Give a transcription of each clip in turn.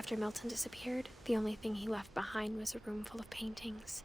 After Milton disappeared, the only thing he left behind was a room full of paintings.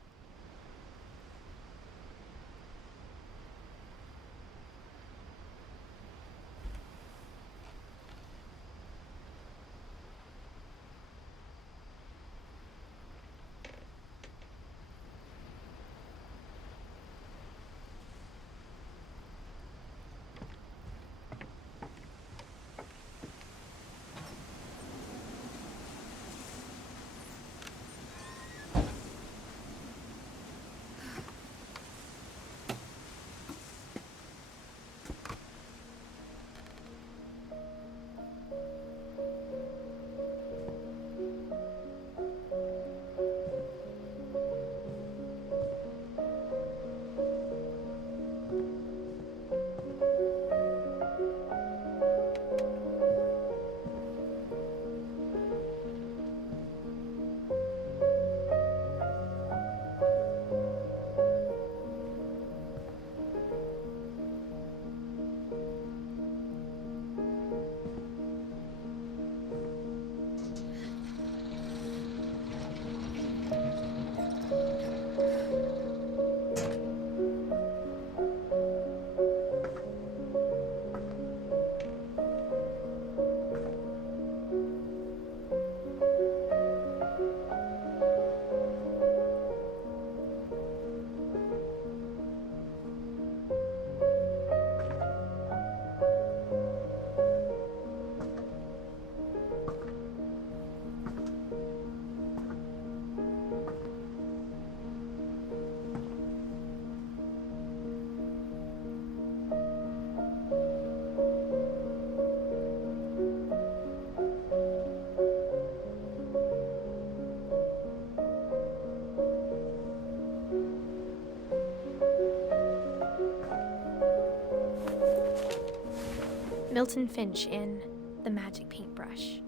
Milton Finch in The Magic Paintbrush.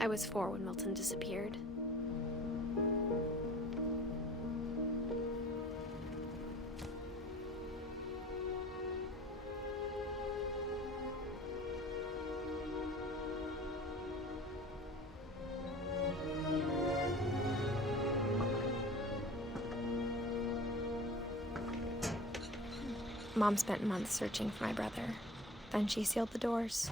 I was 4 when Milton disappeared. Mom spent months searching for my brother. Then she sealed the doors.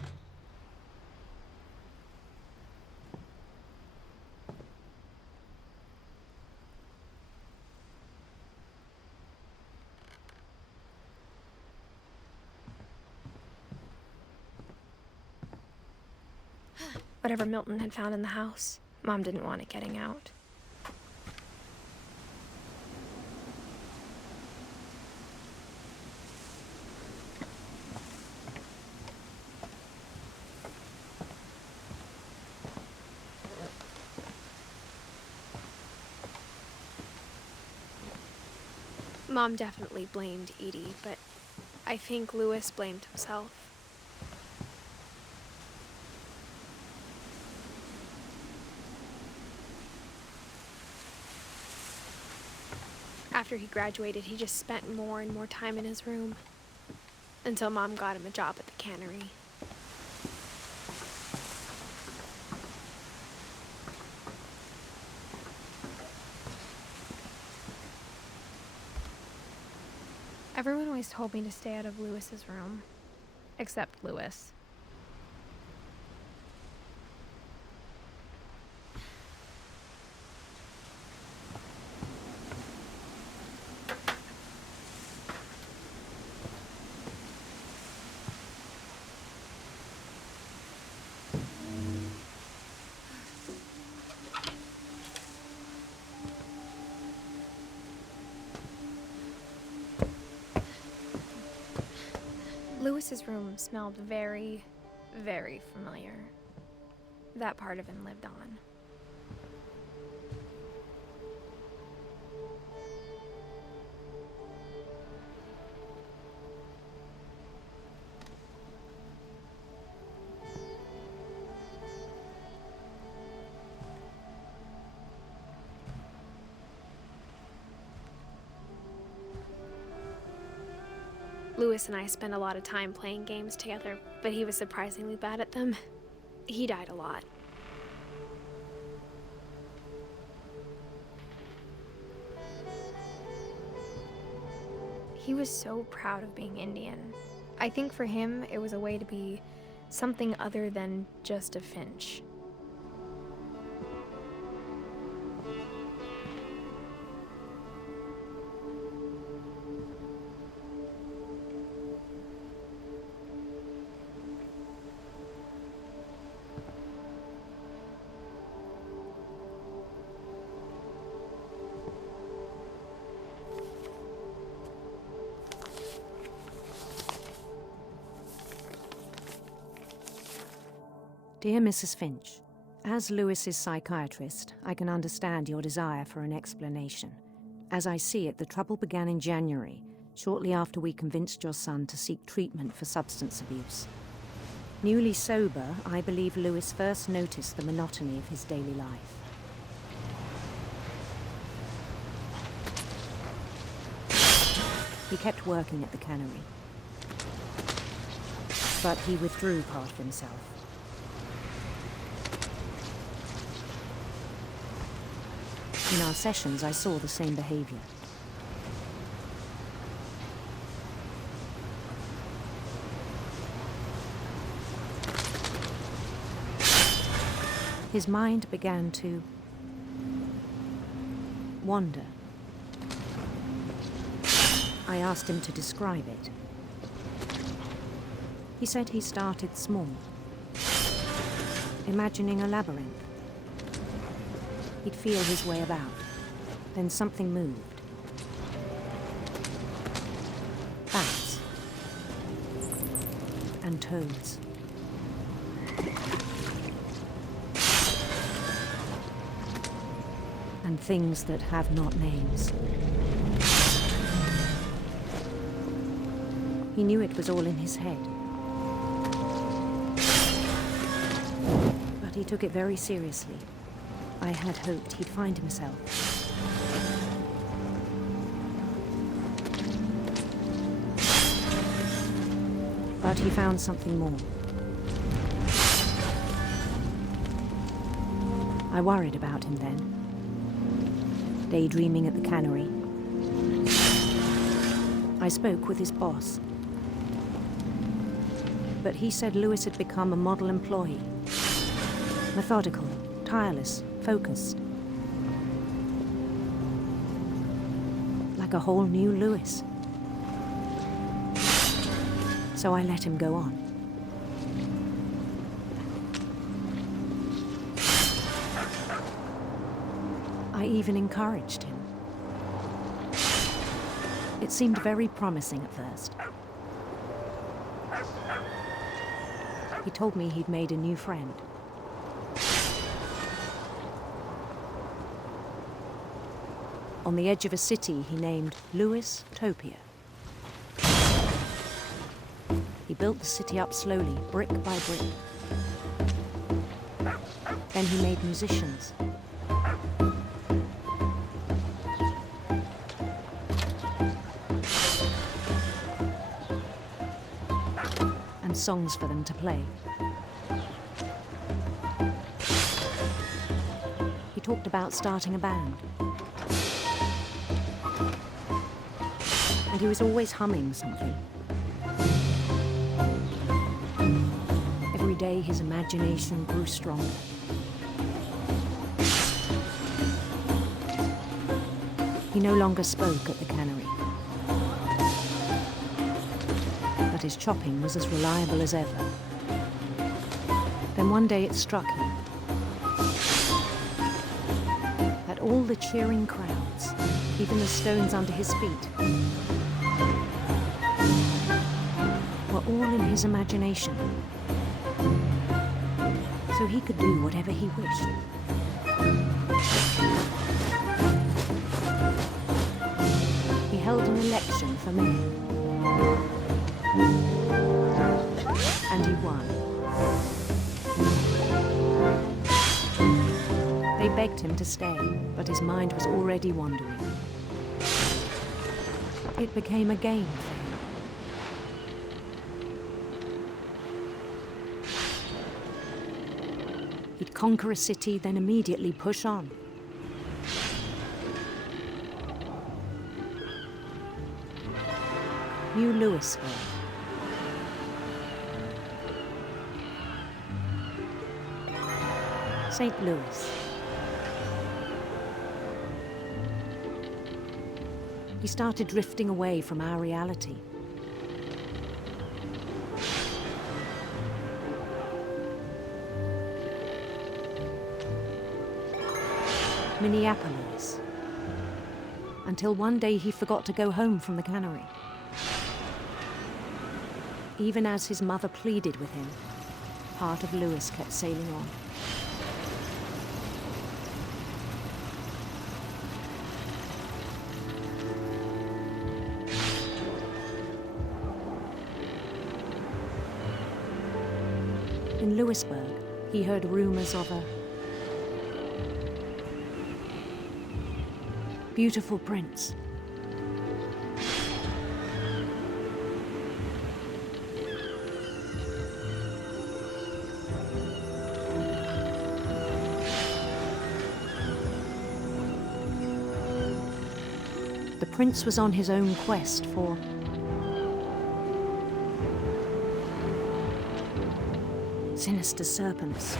Whatever Milton had found in the house, Mom didn't want it getting out. Mom definitely blamed Edie, but I think Louis blamed himself. After he graduated, he just spent more and more time in his room, until Mom got him a job at the cannery. Everyone always told me to stay out of Louis's room, except Louis. Lewis's room smelled very, very familiar. That part of him lived on. Lewis and I spent a lot of time playing games together, but he was surprisingly bad at them. He died a lot. He was so proud of being Indian. I think for him, it was a way to be something other than just a Finch. Dear Mrs. Finch, as Lewis's psychiatrist, I can understand your desire for an explanation. As I see it, the trouble began in January, shortly after we convinced your son to seek treatment for substance abuse. Newly sober, I believe Lewis first noticed the monotony of his daily life. He kept working at the cannery, but he withdrew part of himself. In our sessions, I saw the same behavior. His mind began to wander. I asked him to describe it. He said he started small, imagining a labyrinth. He'd feel his way about. Then something moved. Bats. And toads. And things that have not names. He knew it was all in his head. But he took it very seriously. I had hoped he'd find himself. But he found something more. I worried about him then, daydreaming at the cannery. I spoke with his boss. But he said Lewis had become a model employee. Methodical, tireless, focused. Like a whole new Lewis. So I let him go on. I even encouraged him. It seemed very promising at first. He told me he'd made a new friend. On the edge of a city he named Lewis Topia. He built the city up slowly, brick by brick. Then he made musicians. And songs for them to play. He talked about starting a band. And he was always humming something. Every day his imagination grew stronger. He no longer spoke at the cannery. But his chopping was as reliable as ever. Then one day it struck him that all the cheering crowds, even the stones under his feet, were all all in his imagination. So he could do whatever he wished. He held an election for mayor. And he won. They begged him to stay, but his mind was already wandering. It became a game for him. He'd conquer a city, then immediately push on. New Louisville. St. Louis. He started drifting away from our reality. Minneapolis. Until one day he forgot to go home from the cannery. Even as his mother pleaded with him, part of Louis kept sailing on. In Louisburg, he heard rumors of a beautiful prince. The prince was on his own quest for sinister serpents.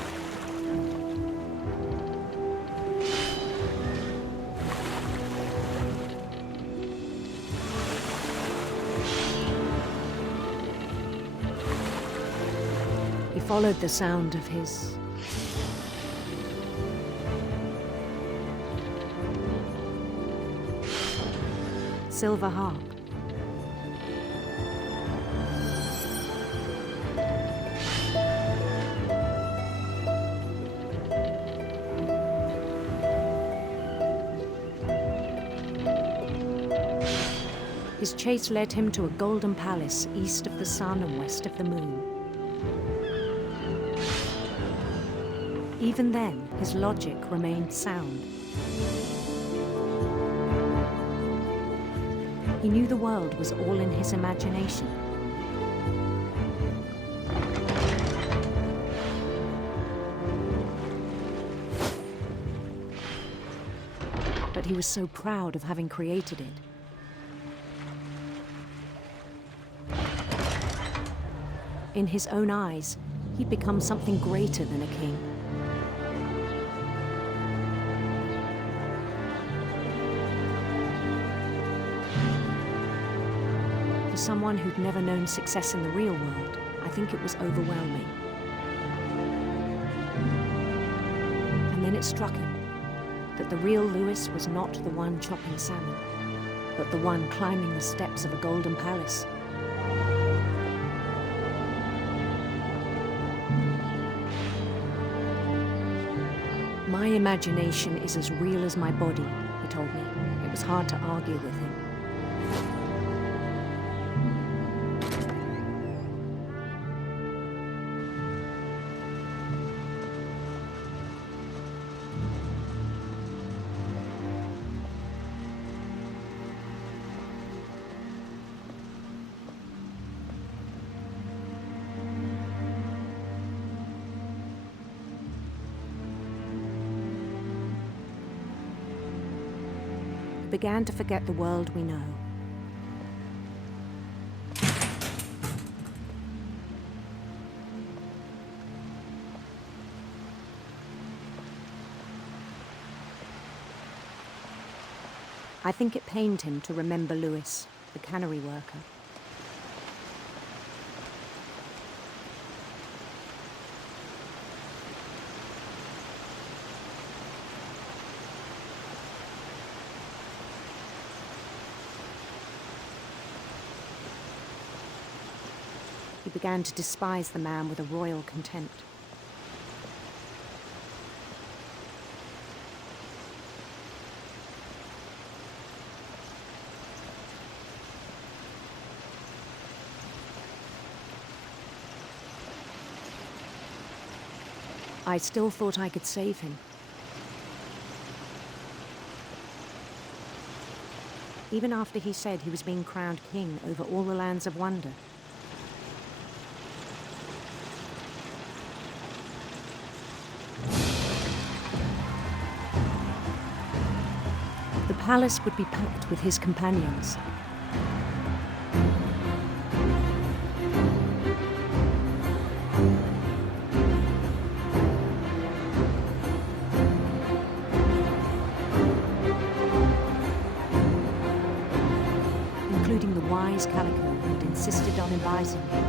He followed the sound of his silver harp. His chase led him to a golden palace east of the sun and west of the moon. Even then, his logic remained sound. He knew the world was all in his imagination. But he was so proud of having created it. In his own eyes, he'd become something greater than a king. For someone who'd never known success in the real world, I think it was overwhelming. And then it struck him that the real Louis was not the one chopping salmon, but the one climbing the steps of a golden palace. My imagination is as real as my body, he told me. It was hard to argue with him. Began to forget the world we know. I think it pained him to remember Louis, the cannery worker. He began to despise the man with a royal contempt. I still thought I could save him. Even after he said he was being crowned king over all the lands of wonder. The palace would be packed with his companions. Including the wise Calico who had insisted on advising him.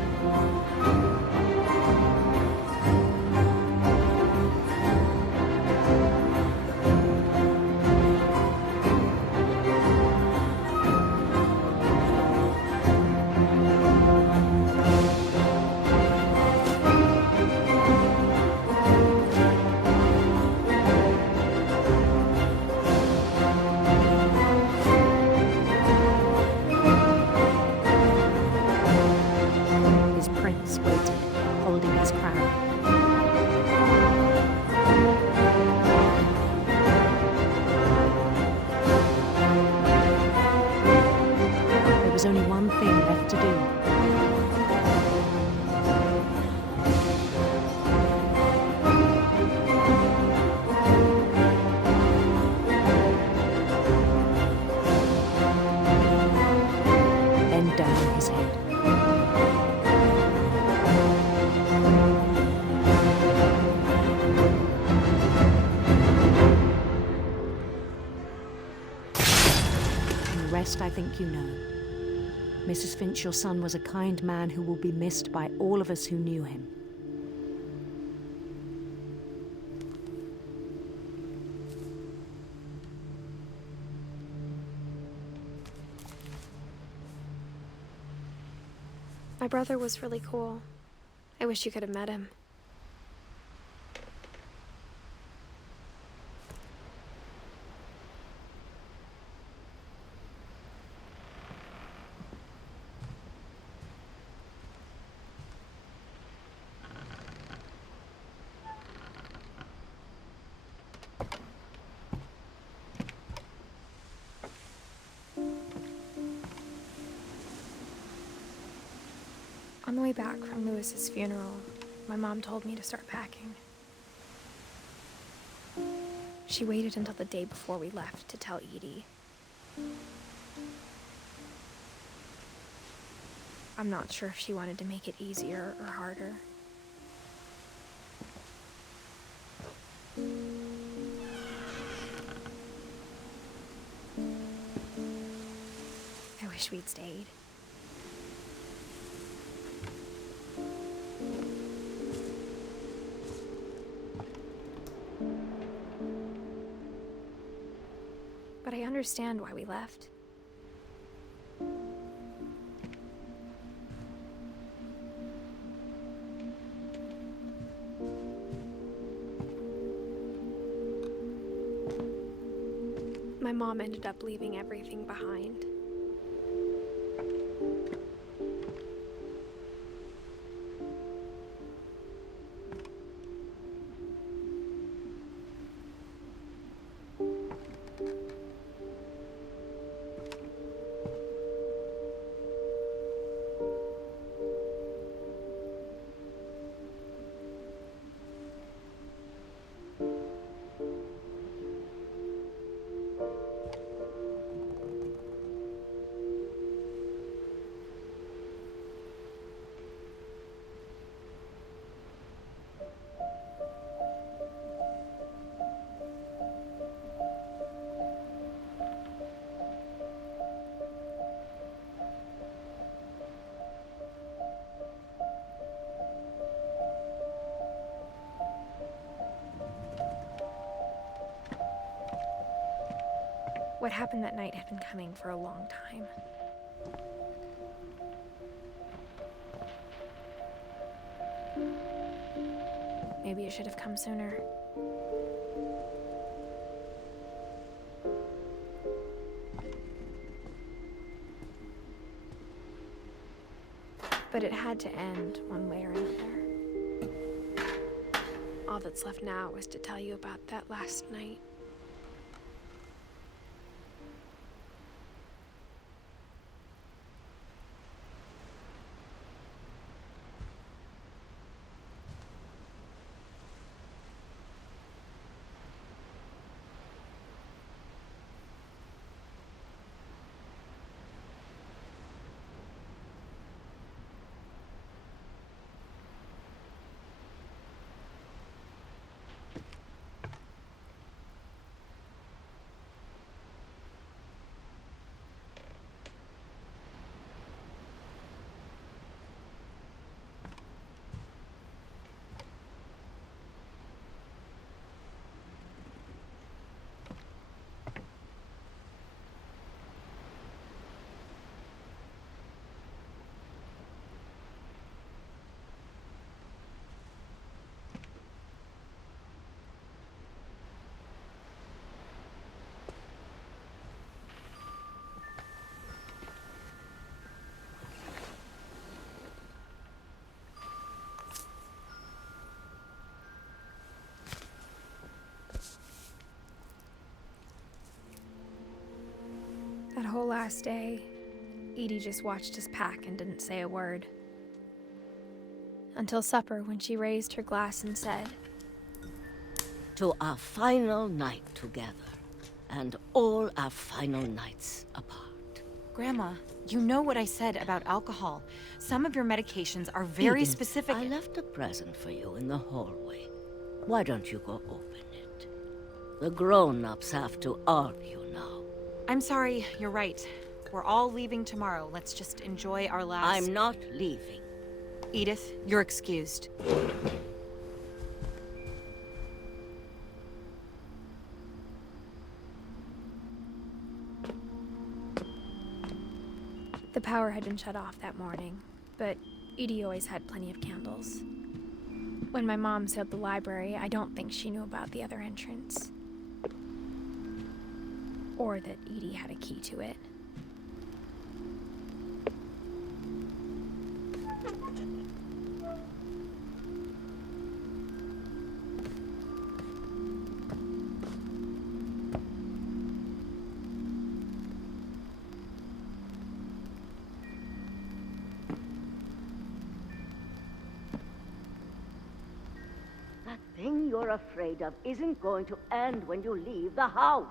There was only one thing left to do. Bend down his head. And the rest I think you know. Mrs. Finch, your son was a kind man who will be missed by all of us who knew him. My brother was really cool. I wish you could have met him. On the way back from Lewis's funeral, my mom told me to start packing. She waited until the day before we left to tell Edie. I'm not sure if she wanted to make it easier or harder. I wish we'd stayed. But I understand why we left. My mom ended up leaving everything behind. What happened that night had been coming for a long time. maybe it should have come sooner. But it had to end one way or another. All that's left now is to tell you about that last night. That whole last day, Edie just watched us pack and didn't say a word. Until supper, when she raised her glass and said, "To our final night together, and all our final nights apart." Grandma, you know what I said about alcohol. Some of your medications are very Edith, specific. I left a present for you in the hallway. Why don't you go open it? The grown-ups have to argue now. I'm sorry, you're right. We're all leaving tomorrow. Let's just enjoy our last... I'm not leaving. Edith, you're excused. the power had been shut off that morning, but Edie always had plenty of candles. When my mom sealed the library, I don't think she knew about the other entrance. Or that Edie had a key to it. That thing you're afraid of isn't going to end when you leave the house.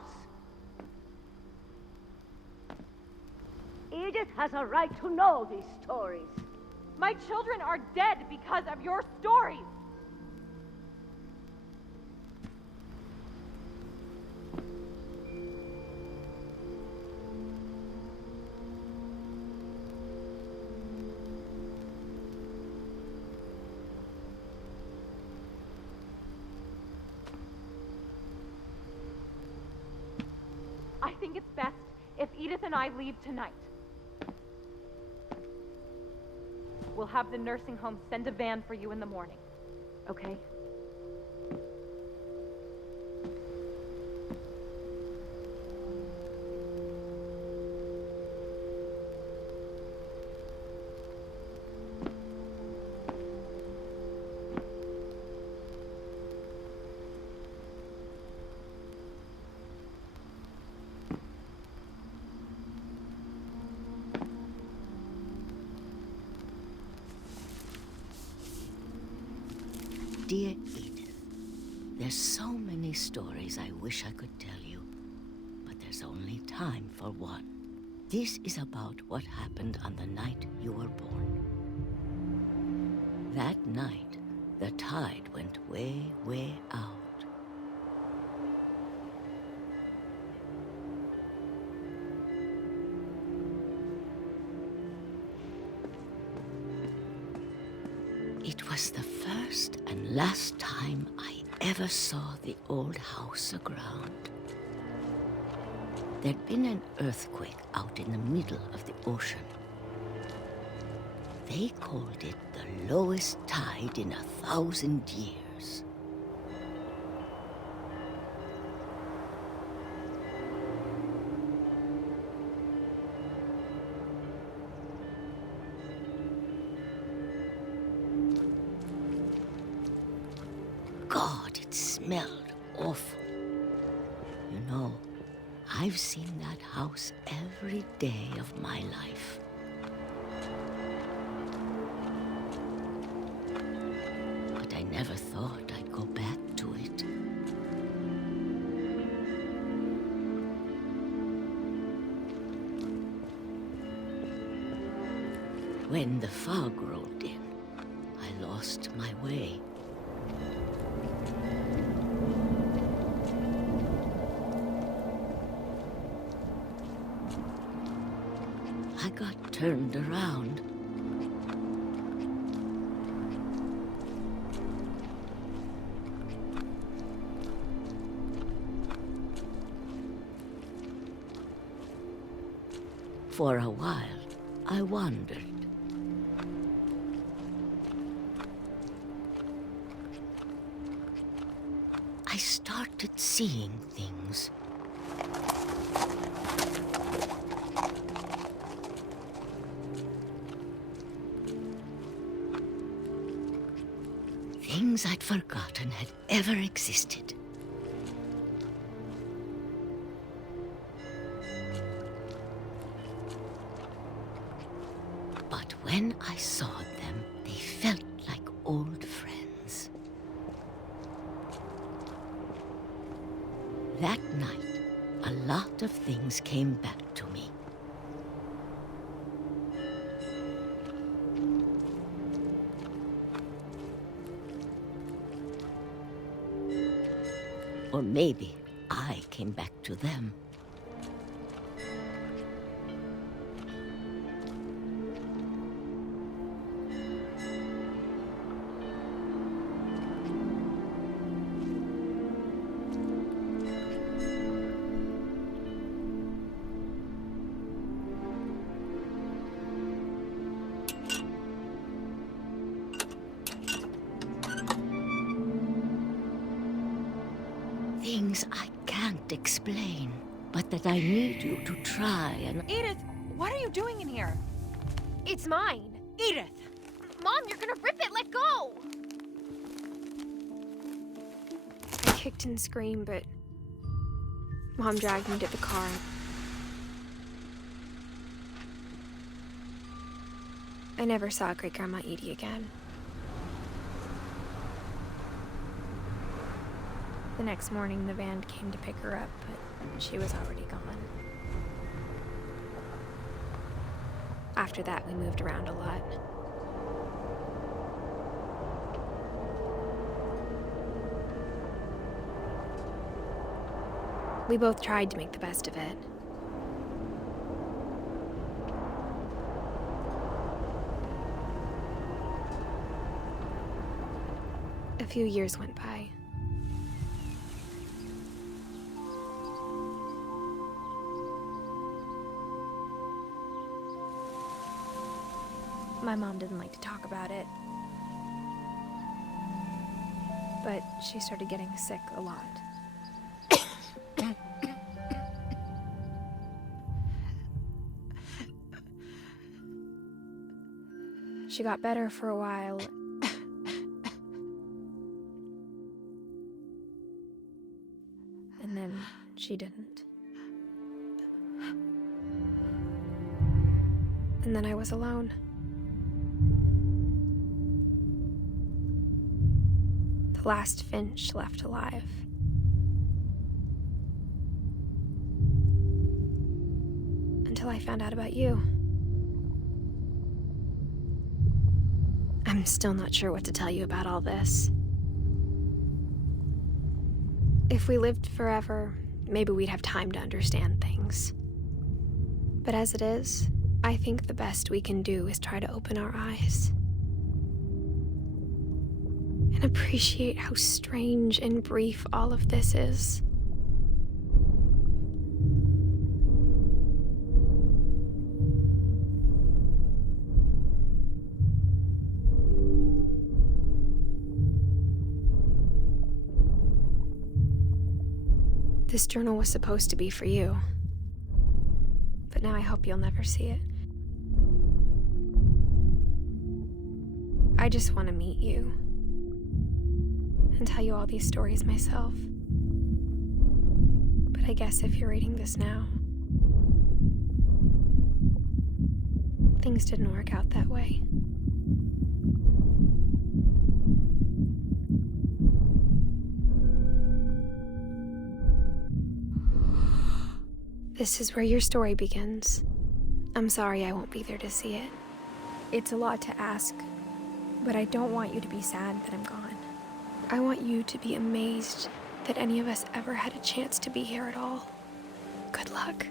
Edith has a right to know these stories. My children are dead because of your stories! I think it's best if Edith and I leave tonight. We'll have the nursing home send a van for you in the morning, okay? Dear Edith, there's so many stories I wish I could tell you, but there's only time for one. This is about what happened on the night you were born. That night, the tide went way, way out. It was the first and last time I ever saw the old house aground. There'd been an earthquake out in the middle of the ocean. They called it the lowest tide in 1,000 years. It smelled awful. You know, I've seen that house every day of my life. But I never thought I'd go back to it. When the fog rolled in, I lost my way. I got turned around. For a while, I wandered. I started seeing things. Things I'd forgotten had ever existed. But when I saw them, they felt like old friends. That night, a lot of things came back to me. Or maybe I came back to them. Things I can't explain, but that I need you to try and... Edith, what are you doing in here? It's mine. Edith! Mom, you're gonna rip it! Let go! I kicked and screamed, but Mom dragged me to the car. I never saw Great-Grandma Edie again. The next morning, the van came to pick her up, but she was already gone. After that, we moved around a lot. We both tried to make the best of it. A few years went by. My mom didn't like to talk about it, but she started getting sick a lot. She got better for a while, and then she didn't. And then I was alone. The last Finch left alive. Until I found out about you. I'm still not sure what to tell you about all this. If we lived forever, maybe we'd have time to understand things. But as it is, I think the best we can do is try to open our eyes. And appreciate how strange and brief all of this is. This journal was supposed to be for you. But now I hope you'll never see it. I just want to meet you. and tell you all these stories myself. But I guess if you're reading this now, things didn't work out that way. This is where your story begins. I'm sorry I won't be there to see it. It's a lot to ask, but I don't want you to be sad that I'm gone. I want you to be amazed that any of us ever had a chance to be here at all. Good luck.